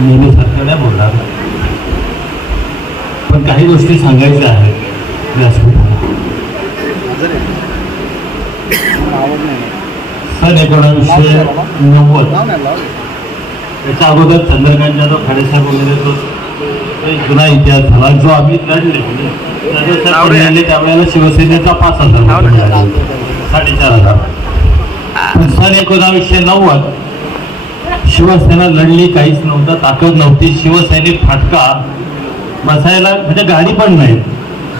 नेहमीसारखं नाही बोलणार. पण काही गोष्टी सांगायच्या आहेत सन एकोणावीसशे नव्वद. त्याच्या अगोदर चंद्रकांत जाधव खाडेसाहेब वगैरे तो जुना इतिहास झाला जो आम्ही लढले. त्यावेळेला शिवसेनेचा पाच हजार. साडेचार हजार. पण सन एकोणावीसशे नव्वद शिवसेना लढली काहीच नव्हतं ताकद नव्हती. शिवसैनिक फाटका बसायला म्हणजे गाडी पण नाही.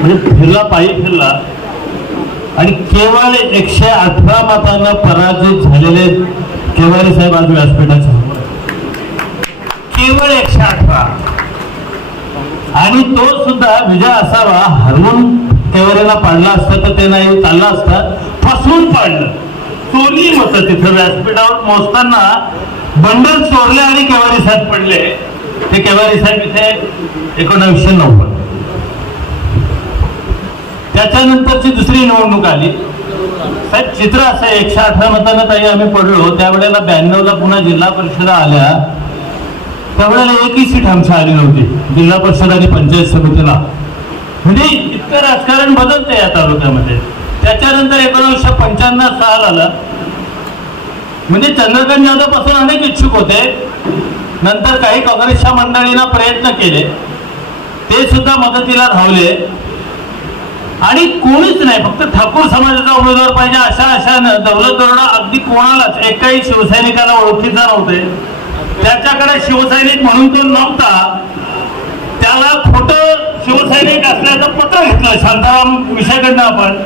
म्हणजे फिरला पायी फिरला. आणि केवळ एकशे अठरा मतांना पराजित झालेले केवारी साहेब आज व्यासपीठाचे केवळ एकशे अठरा. आणि तो सुद्धा विजय असावा हरवून केवरेला पाडला असता तर ते नाही चालला असता फसवून पाडलं. चोरी मत तिथं व्यासपीठावर मोजताना बंडल चोरले आणि केवारी साहेब पडले. ते केवारी साहेब इथे एकोणावीसशे नव्वद. त्याच्यानंतरची दुसरी निवडणूक आली. साहेब चित्र असं एकशे अठरा मतांना ताई आम्ही पडलो. त्यावेळेला ब्याण्णवला पुन्हा जिल्हा परिषदा आल्या. त्यावेळेला एकही सीट आमच्या आली नव्हती जिल्हा परिषद आणि पंचायत समितीला. म्हणजे इतकं राजकारण बदलतंय या तालुक्यामध्ये. त्याच्यानंतर एकोणीसशे पंच्याण्णव साल आलं. म्हणजे चंद्रकांत जाधवपासून अनेक इच्छुक होते. नंतर काही काँग्रेसच्या मंडळींना प्रयत्न केले. ते सुद्धा मदतीला धावले. आणि कोणीच नाही फक्त ठाकूर समाजाचा उमेदवार पाहिजे अशा अशानं दौलत दरोडा अगदी कोणालाच एकाही शिवसैनिकाला ओळखीचा नव्हते. त्याच्याकडे शिवसैनिक म्हणून तो नव्हता. त्याला खोट शिवसैनिक असल्याचं पत्र घेतलं शांताराम विषयाकडनं आपण.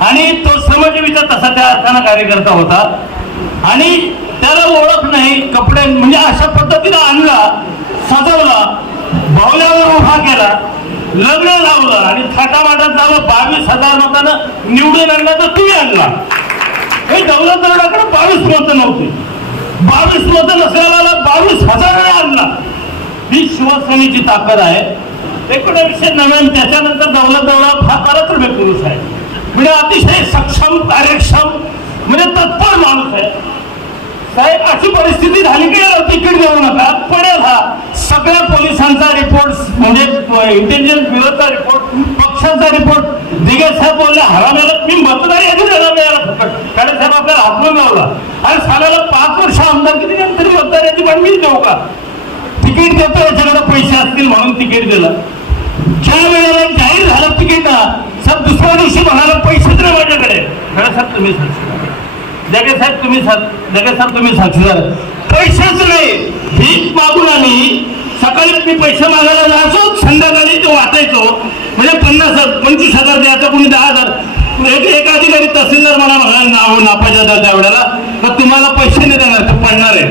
आणि तो श्रमजीवीचा तसा त्या अर्थानं कार्यकर्ता होता. आणि त्याला ओळख नाही कपडे म्हणजे अशा पद्धतीनं आणला सजवला बावल्यावर उभा केला लग्न लावलं आणि थाटामाटात झालं बावीस हजार मतानं निवडून आणला तर तुम्ही आणला. हे दौलत बावीस मतं नव्हती. बावीस मतं नसलेला बावीस हजार आणला. ही शिवसेनेची ताकद आहे. एकोणीसशे नव्याण्णव त्याच्यानंतर दौलत दौडा हा पराक्रमी पुरुष आहे. म्हणजे अतिशय सक्षम कार्यक्षम म्हणजे तत्पर माणूस आहे. साहेब अशी परिस्थिती झाली की तिकीट देऊ नका. पडेल हा सगळ्या पोलिसांचा रिपोर्ट म्हणजे इंटेलिजन्स ब्युरोचा रिपोर्ट पक्षांचा रिपोर्ट दिगे साहेब बोलले हरामाला मी मतदार यादी देणार नाही याला फुकट कारण साहेब आपल्याला हातून लावला आणि सालाला पाच वर्ष आमदार किती तरी मतदार यादी पण मी देऊ का? तिकीट देतो याच्याकडे पैसे असतील म्हणून तिकीट दिलं. ज्या वेळेला जाहीर झालं तिकीट ना साहेब दुसऱ्या दिवशी म्हणाला पैसे तर माझ्याकडे. खरं साहेब तुम्ही साक्षीदार जगे साहेब तुम्ही साहेब जगे साहेब तुम्ही साक्षीदार पैसेच नाही. भीक मागून आणि सकाळी मी पैसे मागायला जायचो संध्याकाळी ते वाटायचो म्हणजे पन्नास हजार पंचवीस हजार द्यायचं कोणी दहा हजार. एक एक अधिकारी तहसीलदार मला म्हणाला नाव नापाच्या दर त्यावेळेला तर तुम्हाला पैसे नाही देणार ते पडणार आहे.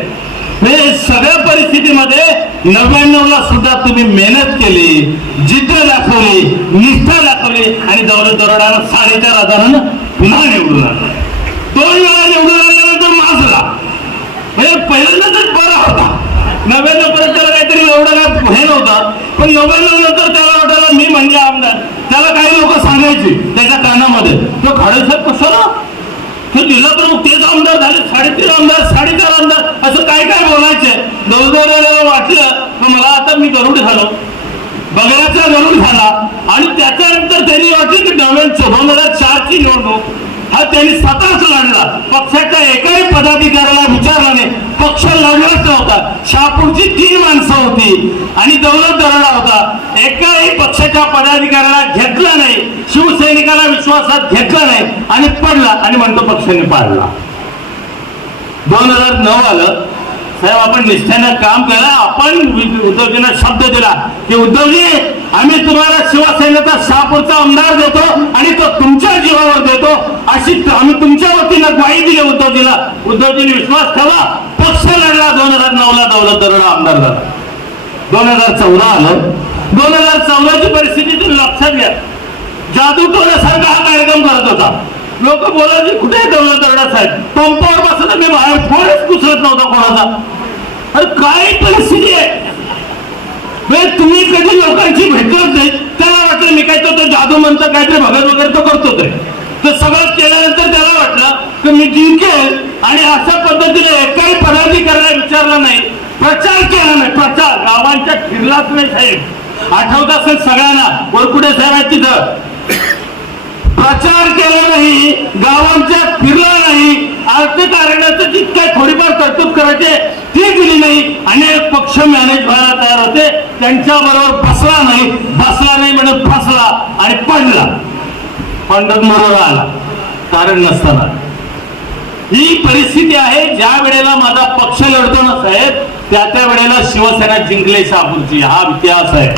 म्हणजे सगळ्या परिस्थितीमध्ये नव्याण्णवला सुद्धा तुम्ही मेहनत केली जिद्द दाखवली निष्ठा दाखवली आणि दौलत दरोडानं साडेचार हजारानं पुन्हा निवडून आणला. दोन वेळा निवडून आल्यानंतर माजला म्हणजे पहिल्यांदा तर बरा होता. नव्याण्णव पर्यंत त्याला काहीतरी एवढं काय हे नव्हतं. पण नव्याण्णव नंतर त्याला वाटायला मी म्हणजे आमदार. त्याला काही लोक सांगायचे त्याच्या कानामध्ये. तो खाडेसाहेब कशाला? तो जिल्हा प्रमुख तेच आमदार झाले. साडेतीन आमदार साडेचार आमदार. असं काय काय बोलायचे? दौदौऱ्याला वाटलं तर मला आता मी गरुड झालो. बघण्याचा गरुड झाला. आणि त्याच्यानंतर त्यांनी वाटलं की नव्याण्णव दोन मला चारची निवडणूक. हा त्यांनी स्वतःच लढला. पक्षाच्या एकाही पदाधिकाऱ्याला विचारला नाही पक्ष लढलाच नव्हता. शहापूरची तीन माणसं होती आणि दौलत दरडा होता. एकाही पक्षाच्या पदाधिकाऱ्याला घेतला नाही. शिवसैनिकाला विश्वासात घेतला नाही आणि पडला आणि म्हणतो पक्षाने पाडला. दोन हजार नऊ आलं साहेब आपण निष्ठेनं काम केलं आपण उद्धवजींना शब्द दिला की उद्धवजी आम्ही तुम्हाला शिवसेनेचा शहापूरचा आमदार देतो आणि तो तुमच्या जीवावर देतो अशी आम्ही तुमच्या वतीनं ग्वाही दिली उद्धवजीला. उद्धवजीने विश्वास ठेवा पक्ष लढला दोन हजार नऊ ला दौलत दरोडा आमदार झाला. दोन हजार चौदा आलं. दोन हजार चौदाची परिस्थिती तुम्ही लक्षात घ्या. जादू टोळ्यासारखा हा कार्यक्रम करत होता. लोक बोलायचे कुठे दौलत दरोडा साहेब? पंपावर बसत मी बाहेर फोनच कुसरत नव्हता कोणाचा. अरे काय परिस्थिती आहे? म्हणजे तुम्ही कधी लोकांची भेटत नाही त्याला वाटलं मी काय तो जादू म्हणतो काहीतरी भगत वगैरे तो करतो ते तर सगळं केल्यानंतर त्याला वाटलं की मी जिंकेल आणि अशा पद्धतीने एकाही पदाधिकाऱ्याला विचारलं नाही प्रचार केला नाही. प्रचार गावांच्या फिरलाच नाही साहेब. आठवत असेल सगळ्यांना वरकुडे साहेबांची तिथं. प्रचार केला नाही गावांच्या फिरला अर्थकारणाचं जी थोडीफार तरतूद करायचे ती दिली नाही. अनेक पक्ष मॅनेज व्हायला तयार होते. त्यांच्या बरोबर फसला नाही. बसला नाही म्हणून फसला आणि पडला. पंढर बरोबर आला कारण नसताना. ही परिस्थिती आहे ज्या वेळेला माझा पक्ष लढतो ना साहेब त्या त्या वेळेला शिवसेना जिंकले शहापूरची. हा इतिहास आहे.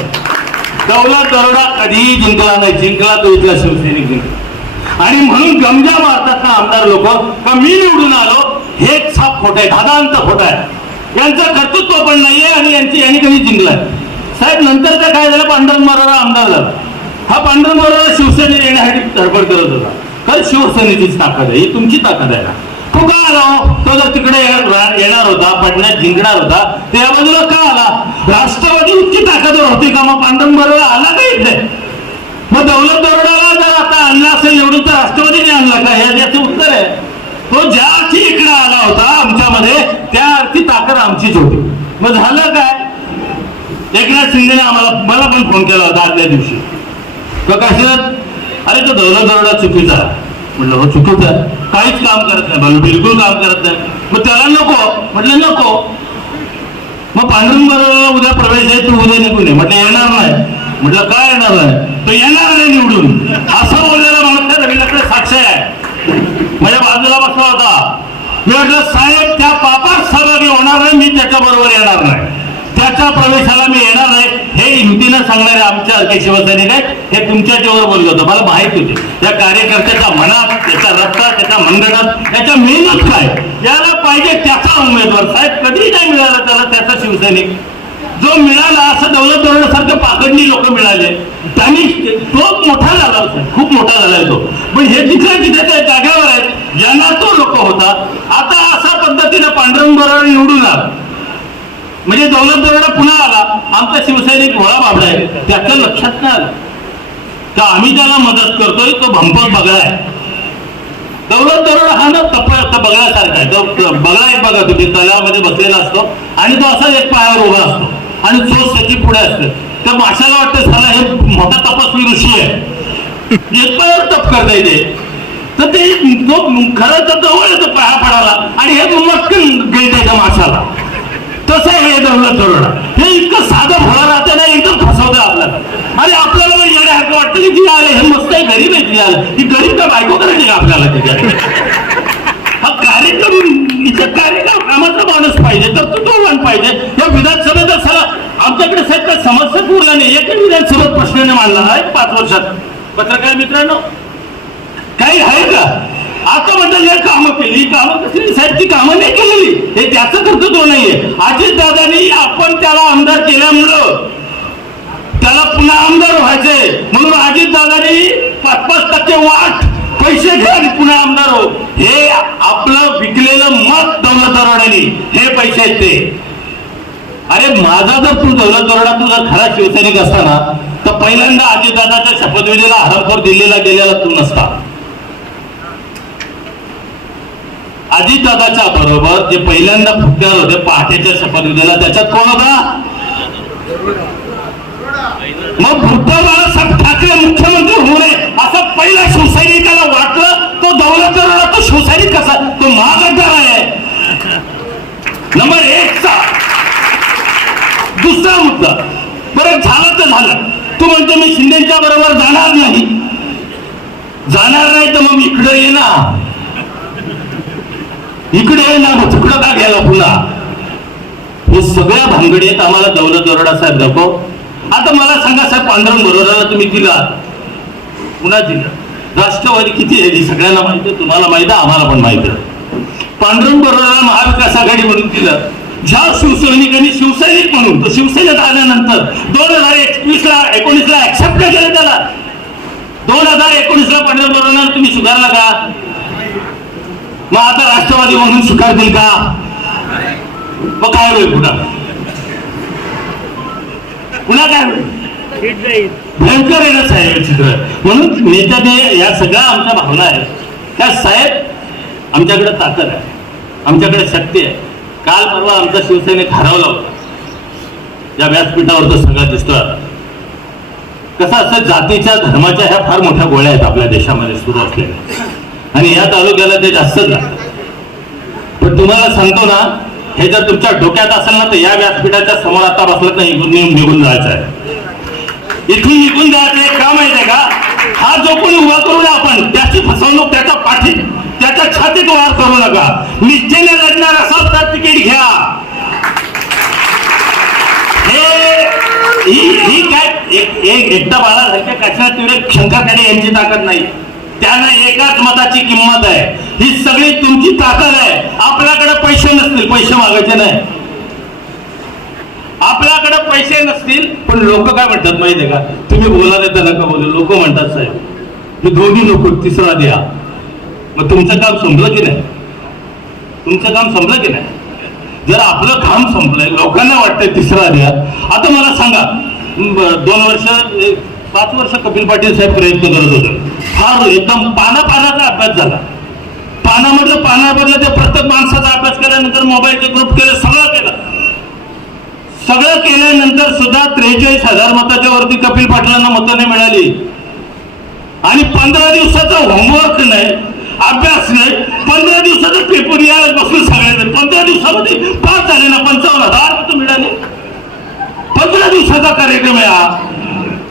दौलत दरोडा कधीही जिंकला नाही. जिंकला तो इथला शिवसैनिक जिंकला. आणि म्हणून गमजा मारतात ना आमदार लोक पण मी निवडून आलो हे छाप खोट आहे धादांत खोट आहे. यांचं कर्तृत्व पण नाहीये आणि यांची यांनी कधी जिंकलाय. साहेब नंतर काय झालं? पांडुरंग मराठा आमदार झाला हा पांडुरंग मराठा शिवसेने येण्यासाठी धडपड करत होता. तर शिवसेनेचीच ताकद आहे ही तुमची ताकद आहे ना तो का आला हो? तो जर तिकडे येणार येणार होता पडण्यात जिंकणार होता त्या बाजूला का आला? राष्ट्रवादी इतकी ताकदवर होती का? मग पांडुरंग बरोबर आला का इथे? मग दौलत दरोडाला जर आता आणला असेल निवडून तर राष्ट्रवादीने आणला का? हे याचं उत्तर आहे. तो ज्या अर्थी इकडे आला होता आमच्यामध्ये त्या अर्थी ताकद आमचीच होती. मग झालं काय? एकनाथ शिंदेने आम्हाला मला पण फोन केला होता आदल्या दिवशी. तो काशीनाथ अरे तो दौरा दरोडा चुकीचा म्हटलं हो चुकीचा काहीच काम करत नाही. म्हणलं बिलकुल काम करत नाही. मग त्याला नको. म्हटलं नको. मग पांडुरंग बरोबर उद्या प्रवेश आहे तू उद्या निघून ये. म्हटलं येणार नाही. म्हटलं काय येणार नाही? तो येणार नाही निवडून. असं बोललेला माणूस त्या रवींद्रकडे साक्ष आहे माझ्या बसला होता. मी म्हटलं साहेब त्या पापात सहभागी होणार नाही मी त्याच्या बरोबर येणार नाही. त्याच्या प्रवेशाला मी येणार नाही. हे हिमतीनं सांगणारे आमच्या हलके शिवसैनिक आहेत. हे तुमच्या जेव्हा बोलत होतं. मला माहीत होते. त्या कार्यकर्त्याच्या मनात त्याच्या रक्तात त्याच्या मंडळात त्याच्या मेहनत काय? याला पाहिजे त्याचा उमेदवार. साहेब कधी नाही मिळाला त्याला त्याचा शिवसैनिक. जो मिळाला असं दौलत दौलतसारखे पाकडणी लोक मिळाले. त्यांनी तो मोठा झाला खूप मोठा झालाय तो. पण हे जिथे तिथे त्या जागेवर आहेत ज्यांना तो लोक होता आता अशा पद्धतीने पांडुरंग बरोबर निवडून आला. म्हणजे दौलत दरोडा पुन्हा आला. आमचा शिवसैनिक भोळा बाबडा आहे. त्याच्या लक्षात नाही आलं. का आम्ही त्याला मदत करतोय तो भंपक बगळा आहे. दौलत दरोडा हा ना तप बगळ्यासारखा आहे. तो बगळा एक बघा तुम्ही तळ्यामध्ये बसलेला असतो आणि तो असा एक पायावर उभा असतो. आणि चोच त्याची पुढे असते. त्या माशाला वाटतं झाला हे मोठा तपस्वी ऋषी आहे. एक पायावर तप करता येते. तर ते तो खरंच जवळ येतो पाया पडायला आणि हे मटकन गिळते माशाला. तसं आहे हे दौलत दरोडा हे इतकं साधं भोळा राहते ना एकदम फसवतं आपल्याला. आणि आपल्याला मग येण्यासारखं वाटतं की जी आले हे मस्त आहे गरीब आहे जी आले. ही गरीब का बायको करायची का आपल्याला तिच्या हा कार्यक्रम इथं कार्यक्रम कामाचा माणूस पाहिजे तर तो पाहिजे. या विधानसभेचा सगळा आमच्याकडे साहेब काय समस्या पूर्ण नाही. एक विधानसभेत प्रश्नाने मांडला. आहे पाच वर्षात. पत्रकार मित्रांनो काही आहे का? आता म्हणतात हे कामं केली कामं कसली साहेब ती कामं नाही केलेली. हे त्याचं कर्तृत्व नाहीये. अजित दादानी आपण त्याला आमदार केल्यामुळं त्याला पुन्हा आमदार व्हायचे म्हणून अजित दादानी पाच पाच टक्के वाट पैसे घ्या आणि पुन्हा आमदार हो. हे आपलं विकलेलं मत दौलत दरोड्यानी हे पैसे आहेत ते. अरे माझा जर तू दौलत दरोडा तुझा खरा शिवसैनिक असताना तर पहिल्यांदा अजितदादाच्या शपथविधीला हरमपूर दिल्लीला गेलेला तू नसता. अजितदादाच्या बरोबर जे पहिल्यांदा फुटणार होते पहाटेच्या शपथविधीला त्याच्यात कोण होता? मग बुद्ध बाळासाहेब ठाकरे मुख्यमंत्री होऊ नये असं पहिला शिवसैनिकाला वाटलं तो दौलत तो शिवसैनिक कसा? तो महागद्दार आहे. नंबर एक चा. दुसरा मुद्दा. बरं झालं तर झालं. तू म्हणतो मी शिंदेच्या बरोबर जाणार नाही. जाणार नाही तर मग इकडे ये ना इकडे ये ना मग तिकडं का घ्यायला पुन्हा? हे सगळ्या भानगडीत आम्हाला दौलत दरोडा साहेब नको. आता मला सांगा साहेब पांढरंग बरोडाला तुम्ही दिला पुन्हा दिलं. राष्ट्रवादी किती आहे सगळ्यांना माहिती आहे तुम्हाला माहिती आहे आम्हाला पण माहिती आहे. पांडुरंग बरोडाला महाविकास आघाडी म्हणून दिलं. ज्या शिवसैनिकांनी शिवसैनिक म्हणून तो शिवसेनेत आल्यानंतर दोन हजार एकवीस ला एकोणीस ला ऍक्सेप्ट केलं त्याला? दोन हजार एकोणीस ला पांडुरंग तुम्ही सुधारला का? मग आता राष्ट्रवादी म्हणून स्वीकारतील का? मग काय होईल पुन्हा? पुन्हा काय होईल? भयंकर आहे ना साहेब चित्र. म्हणून नेत्याने या सगळ्या आमच्या भावना आहेत. त्या साहेब आमच्याकडे ताकद आहे. आमच्याकडे शक्ती आहे. काल परवा आमचा शिवसेनेत हरवला होता. या व्यासपीठावर तो सगळं दिसतं कसं असं जातीच्या धर्माच्या ह्या फार मोठ्या गोळ्या आहेत आपल्या देशामध्ये सुरू असलेल्या. आणि या तालुक्याला ते जास्तच लागतं पण तुम्हाला सांगतो ना हे जर तुमच्या डोक्यात असेल ना तर या व्यासपीठाच्या समोर आता बसलं तर इथून निघून निघून जायचं आहे. इथून निघून जायचं एक काम आहे का? हा जो कोणी उभा करू ना आपण त्याची फसवणूक त्याच्या पाठीत त्याच्या छातीत वार करू नका. निश्चयने लढणार असाल तर तिकीट घ्या. हे ही काय एक एक एकटा बाळासारख्या काशीनाथ तिकडे शंकर खाडे यांची ताकद नाही. त्यांना एकाच मताची किंमत आहे. ही सगळी तुमची ताकद आहे. आपल्याकडे पैसे नसतील पैसे मागायचे नाही. आपल्याकडे पैसे नसतील पण लोक काय म्हणतात माहितीये का? तुम्ही बोला देता नका बोलू लोक म्हणतात साहेब मी दोन्ही लोक तिसरा द्या. मग तुमचं काम संपलं की नाही? तुमचं काम संपलं की नाही? जर आपलं काम संपलंय लोकांना वाटतंय तिसरा द्या. आता मला सांगा दोन वर्ष पाच वर्ष कपिल पाटील साहेब प्रयत्न करत होते. फार एकदम पाना पानाचा अभ्यास झाला. पानामधलं पानामधलं ते प्रत्येक माणसाचा अभ्यास केल्यानंतर मोबाईलचे ग्रुप केले सगळं केलं. सगळं केल्यानंतर सुद्धा त्रेचाळीस हजार मताच्या वरती कपिल पाटलांना मतं नाही मिळाली. आणि पंधरा दिवसाचा होमवर्क नाही अभ्यास नाही पंधरा दिवसाचा पेपर यायला बसून सगळ्यांना पंधरा दिवसामध्ये पास झाले ना पंचावन्न हजार मतं मिळाले. पंधरा दिवसाचा कार्यक्रम आहे हा.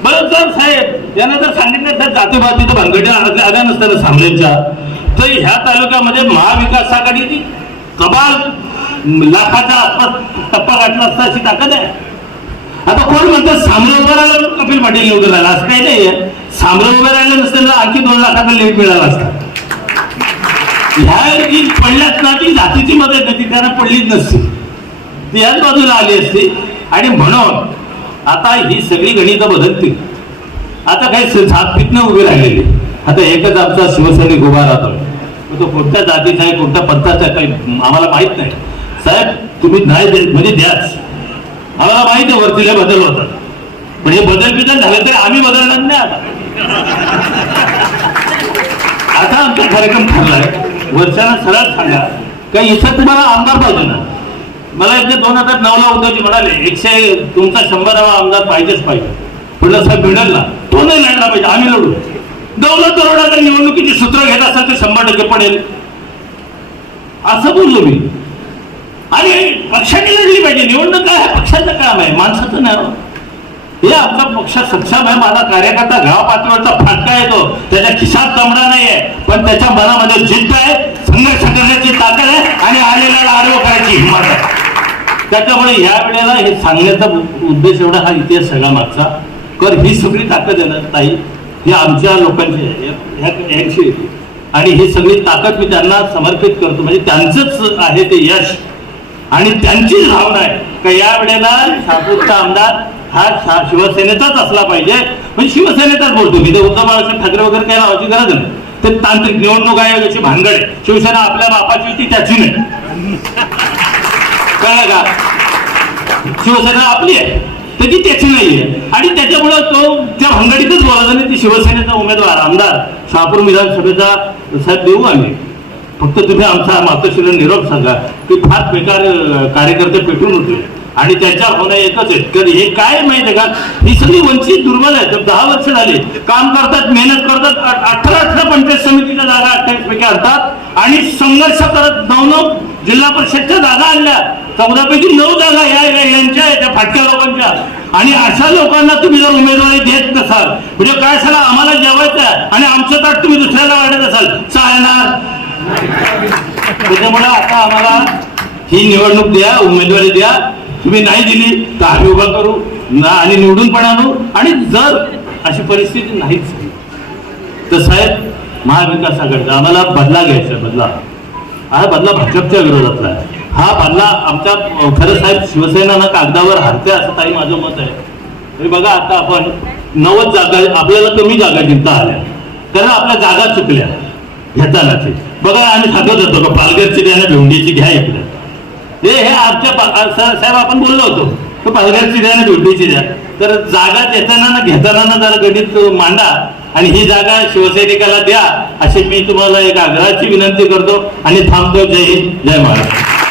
बरं जर साहेब. यांना जर सांगितलं तर जातीपातीचं भानगड्या आल्या नसताना सांगलीच्या. तर ह्या तालुक्यामध्ये महाविकास आघाडीची कबाल लाखाच्या आसपास टप्पा गाठला असता अशी ताकद आहे. आता कोण म्हणतं सामरं उभं राहिलं कपिल पाटील निवडून राहिला? असं काही नाही सामरं उभं राहिलं नसतं तर आणखी दोन लाखाचा लीड मिळाला असता. ह्या जी पडल्यात ना ती जातीची मदत होती त्यांना पडलीच नसती. ती याच बाजूला आली असती. आणि म्हणून आता ही सगळी गणितं बदलतील. आता काही सातपीतनं उभी राहिलेली. आता एकच आमचा शिवसैनिक उभा राहतो. तो कोणत्या जातीचा आहे कोणत्या पंथाचा आहे काही आम्हाला माहीत नाही. साहेब तुम्ही नाही दे- म्हणजे द्याच. आम्हाला माहिती आहे वरती लय बदल होतात. पण हे बदल बिदल झाले तर आम्ही बदलणार नाही आता. आता आमचा कार्यक्रम ठरलाय. वर्षाला सरळ सांगा. काही इथं तुम्हाला आमदार पाहिजे ना? मला एकदा दोन हजार नऊला उद्धवजी म्हणाले एकशे तुमचा शंभरावा आमदार पाहिजेच पाहिजे. पुढलं साहेब मिळेल ना? तो नाही लढला पाहिजे आम्ही लढू. दौलत दरोडा निवडणुकीची सूत्र घेत असाल ते शंभर टक्के पडेल. असं बोललो मी. आणि पक्षाने लढली पाहिजे निवडणूक काय आहे? पक्षाचं काम आहे माणसाचं नाही हो. हे. आमचा पक्ष सक्षम आहे माझा कार्यकर्ता गाव पातळीवरचा फाटका येतो त्याच्या खिशात कमरा नाहीये पण त्याच्या मनामध्ये जिद्द आहे संघर्ष करण्याची ताकद आहे आणि आलेल्याला आरोप करायची हिंमत आहे. त्याच्यामुळे या वेळेला हे सांगण्याचा उद्देश एवढा हा इतिहास सगळा मागचा. कर ही सगळी ताकद येणार नाही. ताई ही आमच्या लोकांची यांची आणि ही सगळी ताकद मी त्यांना समर्पित करतो. म्हणजे त्यांचंच आहे ते यश. आणि त्यांचीच भावना आहे का या वेळेला शहापूरचा आमदार हा शिवसेनेचाच असला पाहिजे. म्हणजे शिवसेनेचाच बोलतो. मी ते उद्धव बाळासाहेब ठाकरे वगैरे काही लावायची गरज नाही ते तांत्रिक निवडणूक आयोगाची भानगड आहे. शिवसेना आपल्या बापाची होती त्याची नाही. कळलं का? शिवसेना आपली आहे. त्याची त्याची नाही आहे आणि त्याच्यामुळे तो त्या भानगडीतच बोलायचा नाही. ती शिवसेनेचा उमेदवार आमदार. शहापूर विधानसभेचा साहेब देऊ आम्ही. फक्त तुम्ही आमचा मातोश्रीला निरोप सांगा. की फार बेकार कार्यकर्ते पेटून उठले आणि त्याच्या होणं एकच आहे. तर हे काय माहिती आहे का? ही सगळी वंचित दुर्बल आहे तर दहा वर्ष झाली काम करतात मेहनत करतात अठरा अठरा पंचायत समितीच्या जागा अठ्ठावीस पैकी आणतात आणि संघर्ष करत नऊ नऊ जिल्हा परिषदच्या जागा आणल्या. चौदापैकी नऊ जागा या यांच्या आहेत, त्या फाटक्या लोकांच्या. आणि अशा लोकांना तुम्ही जर उमेदवारी देत नसाल म्हणजे काय झालं आम्हाला जेवायचं आहे आणि आमचं ताट तुम्ही दुसऱ्याला वाढत असाल चालणार. त्याच्यामुळे आता आम्हाला ही निवडणूक द्या उमेदवारी द्या. तुम्ही नाही दिली तर आम्ही उभा करू ना आणि निवडून पण आणू. आणि जर अशी परिस्थिती नाहीच तर साहेब महाविकास आघाडीचा आम्हाला बदला घ्यायचा आहे, बदला. हा बदला भाजपच्या विरोधातला आहे. हा बदला आमच्या खरं साहेब शिवसेना ना कागदावर हरते असं काही माझं मत आहे. तरी बघा आता आपण नवच जागा आपल्याला कमी जागा जिंकता आल्या. कारण आपल्या जागा चुकल्या घेतानाची. बघा आम्ही सांगत होतो का पालघरची द्या ना भेंडीची घ्या इकडे. हे हे आमच्या साहेब आपण बोललो होतो पालघरची द्या ना भेंडीची द्या तर जागा देताना ना घेताना ना जरा गणित मांडा आणि ही जागा शिवसैनिकाला द्या अशी मी तुम्हाला एक आग्रहाची विनंती करतो आणि थांबतो. जय हिंद जय महाराष्ट्र.